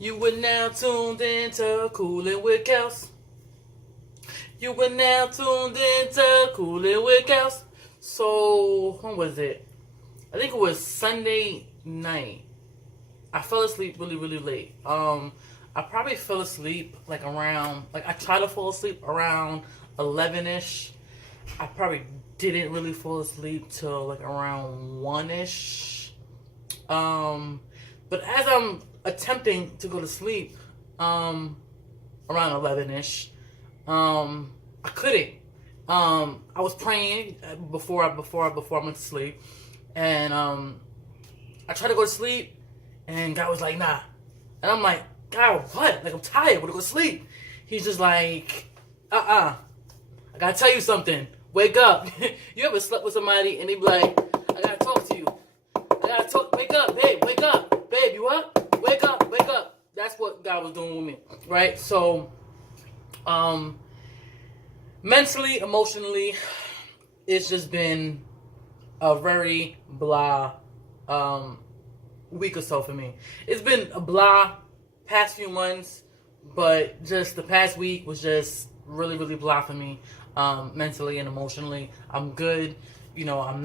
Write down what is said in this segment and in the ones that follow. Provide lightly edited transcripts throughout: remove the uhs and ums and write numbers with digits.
You are now tuned into Coolin' with Kels. You are now tuned into Coolin' with Kels. So, when was it? I think it was Sunday night. I fell asleep really, really late. I probably fell asleep like around, like I tried to fall asleep around 11ish. I probably didn't really fall asleep till like around 1ish. But as I'm attempting to go to sleep, around 11ish, I couldn't. I was praying before I went to sleep, and I tried to go to sleep, and God was like, "Nah," and I'm like, "God, what? Like I'm tired. I want to go to sleep." He's just like, "I gotta tell you something. Wake up." You ever slept with somebody and they be like, "I gotta talk to you. I gotta talk. Wake up, babe. Wake up, babe. You up? Wake up. Wake up." That's what God was doing with me, right? So, mentally, emotionally, it's just been a very blah week or so for me. It's been a blah past few months, but just the past week was just really, really blah for me, mentally and emotionally. I'm good. I'm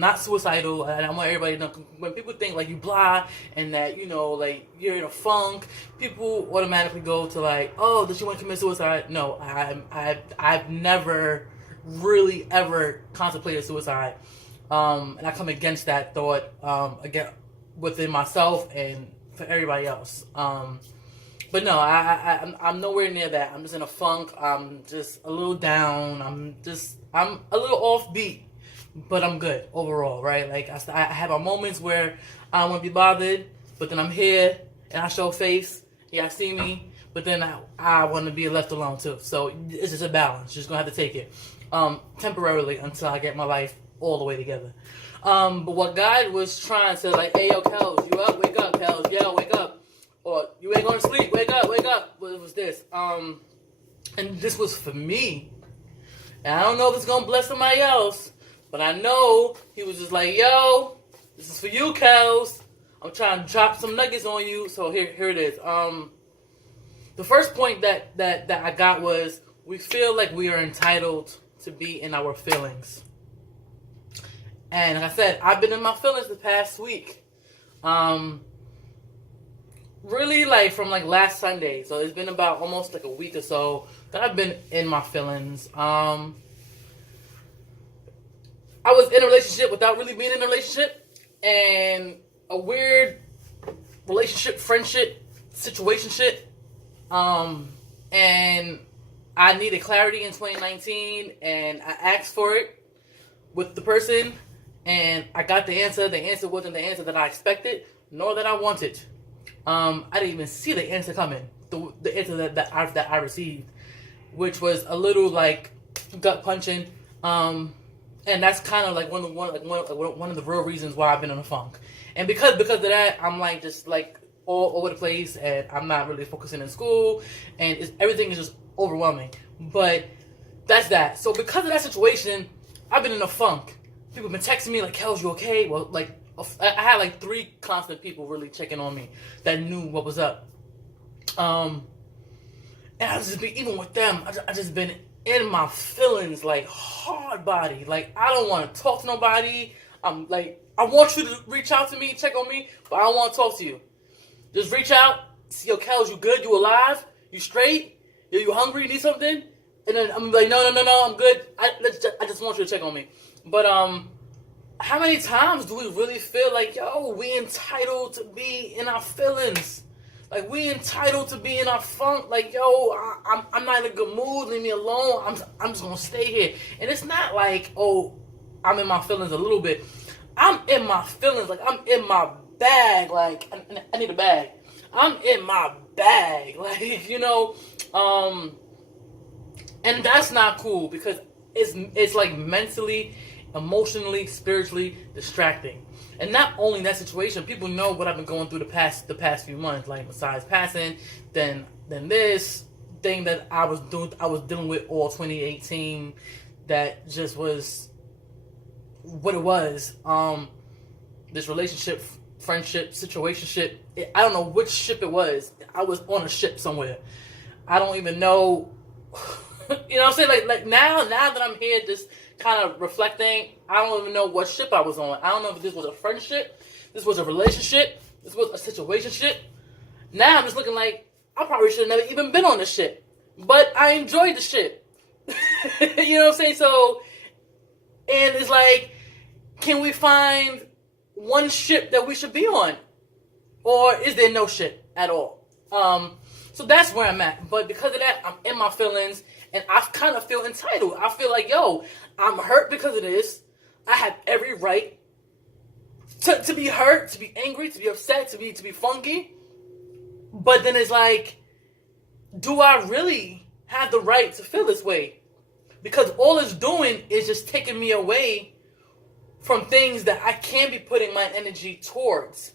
not suicidal, and I want everybody to know when people think like you blah and that like you're in a funk, people automatically go to like, oh, does she want to commit suicide? No, I've never really ever contemplated suicide, and I come against that thought again within myself and for everybody else. But no, I'm nowhere near that. I'm just in a funk. I'm just a little down. I'm a little offbeat, but I'm good overall, right? Like I have my moments where I don't want to be bothered, but then I'm here and I show face. Yeah, I see me, but then I want to be left alone too. So it's just a balance. Just gonna have to take it temporarily until I get my life all the way together. But what God was trying to like, hey yo, Kels, you up? Wake up, Kels. Yo, wake up. Or you ain't going to sleep. Wake up, wake up. What was this? And this was for me. And I don't know if it's gonna bless somebody else, but I know he was just like, yo, this is for you, Kels. I'm trying to drop some nuggets on you. So here it is. The first point that I got was we feel like we are entitled to be in our feelings. And like I said, I've been in my feelings the past week. Really like from like last Sunday. So it's been about almost like a week or so that I've been in my feelings. I was in a relationship without really being in a relationship, and a weird relationship, friendship, situationship. And I needed clarity in 2019, and I asked for it with the person, and I got the answer. The answer wasn't the answer that I expected, nor that I wanted. I didn't even see the answer coming. The answer that I received, which was a little like gut punching. And that's kind of like one of the real reasons why I've been in a funk. And because of that, I'm like just like all over the place, and I'm not really focusing in school, and everything is just overwhelming. But that's that. So because of that situation, I've been in a funk. People have been texting me like, "Kels, you okay?" Well, like I had like 3 constant people really checking on me that knew what was up. And I just been, even with them, I just been in my feelings, like hard body. Like I don't want to talk to nobody. I'm like, I want you to reach out to me, check on me, but I don't want to talk to you. Just reach out, see, yo, Kels, you good? You alive? You straight? Yo, you hungry? You need something? And then I'm like, no, I'm good. I just want you to check on me. But how many times do we really feel like, yo, we entitled to be in our feelings? Like, we entitled to be in our funk. Like, yo, I'm not in a good mood. Leave me alone. I'm just going to stay here. And it's not like, oh, I'm in my feelings a little bit. I'm in my feelings. Like, I'm in my bag. Like, I need a bag. I'm in my bag. Like, and that's not cool because it's like mentally, emotionally, spiritually distracting. And not only that situation, people know what I've been going through the past few months. Like besides passing, then this thing that I was dealing with all 2018, that just was what it was. This relationship friendship, situationship. I don't know which ship it was. I was on a ship somewhere. I don't even know. You know what I'm saying? Like now that I'm here, just kind of reflecting, I don't even know what ship I was on. I don't know if this was a friendship, this was a relationship, this was a situationship. Now I'm just looking like I probably should have never even been on the ship, but I enjoyed the ship. You know what I'm saying? So, and it's like, can we find one ship that we should be on, or is there no ship at all? So that's where I'm at. But because of that, I'm in my feelings, and I kind of feel entitled. I feel like, yo, I'm hurt because of this. I have every right to be hurt, to be angry, to be upset, to be funky. But then it's like, do I really have the right to feel this way? Because all it's doing is just taking me away from things that I can be putting my energy towards.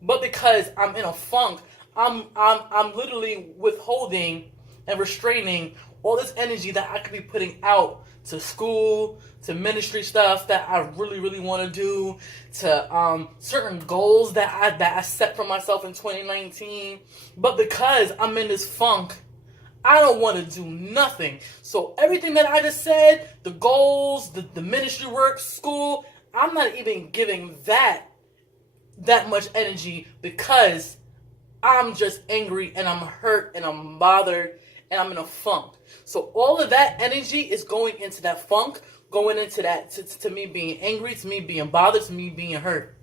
But because I'm in a funk, I'm literally withholding and restraining all this energy that I could be putting out to school, to ministry stuff that I really, really want to do, to certain goals that I set for myself in 2019. But because I'm in this funk, I don't want to do nothing. So everything that I just said, the goals, the ministry work, school, I'm not even giving that much energy because I'm just angry and I'm hurt and I'm bothered and I'm in a funk. So all of that energy is going into that funk, going into that, to me being angry, to me being bothered, to me being hurt.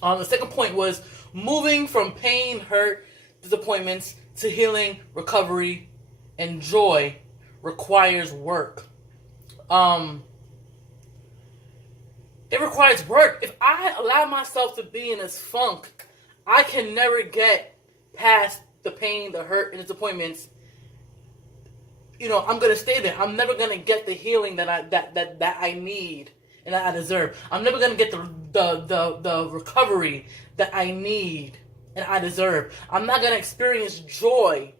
The second point was moving from pain, hurt, disappointments to healing, recovery, and joy requires work. It requires work. If I allow myself to be in this funk, I can never get past the pain, the hurt, and disappointments. You know, I'm gonna stay there. I'm never gonna get the healing that I need and that I deserve. I'm never gonna get the recovery that I need and I deserve. I'm not gonna experience joy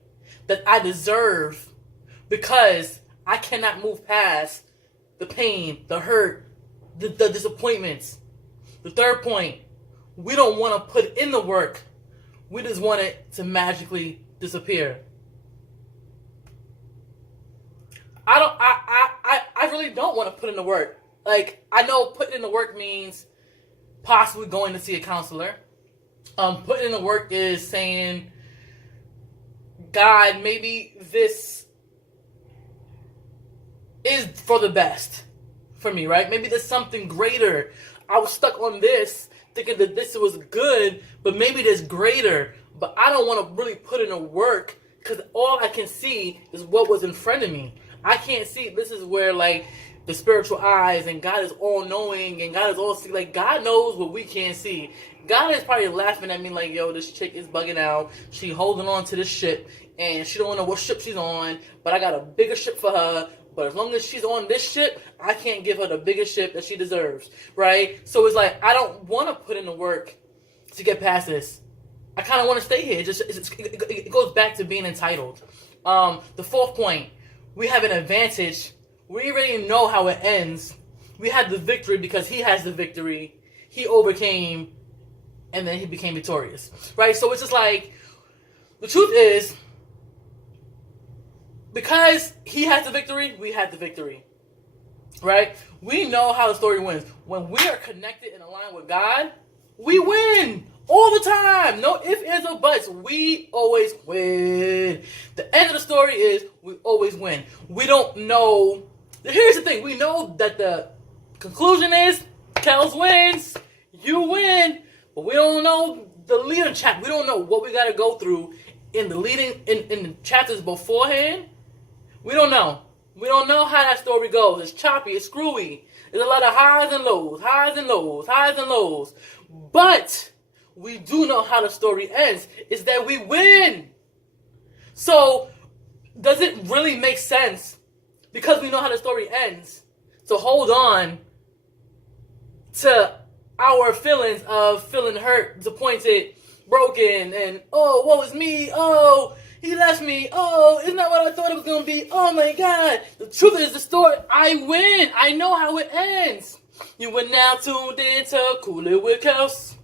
that I deserve because I cannot move past the pain, the hurt, the disappointments. The third point, we don't want to put in the work. We just want it to magically disappear. I really don't want to put in the work. Like, I know putting in the work means possibly going to see a counselor. Putting in the work is saying, God, maybe this is for the best for me, right? Maybe there's something greater. I was stuck on this, thinking that this was good, but maybe there's greater. But I don't want to really put in the work because all I can see is what was in front of me. I can't see. This is where, like, the spiritual eyes and God is all knowing and God is all see. Like, God knows what we can't see. God is probably laughing at me like, yo, this chick is bugging out. She holding on to this ship and she don't know what ship she's on, but I got a bigger ship for her. But as long as she's on this ship, I can't give her the biggest ship that she deserves, right? So it's like, I don't want to put in the work to get past this. I kind of want to stay here. It goes back to being entitled. The fourth point, we have an advantage. We already know how it ends. We had the victory because he has the victory. He overcame, and then he became victorious, right? So it's just like, the truth is, because he has the victory, we have the victory, right? We know how the story wins. When we are connected and aligned with God, we win all the time. No ifs, ands, or buts. We always win. The end of the story is we always win. We don't know. Here's the thing. We know that the conclusion is Kels wins. You win. But we don't know the leading chapter. We don't know what we got to go through in the leading in the chapters beforehand. We don't know. We don't know how that story goes. It's choppy. It's screwy. There's a lot of highs and lows, highs and lows, highs and lows. But we do know how the story ends. Is that we win. So does it really make sense, because we know how the story ends, to hold on to our feelings of feeling hurt, disappointed, broken, and, oh, woe is me, oh, he left me, oh, it's not what I thought it was going to be, oh my God. The truth is, the story, I win. I know how it ends. You are now tuned in to Cool It with Kels.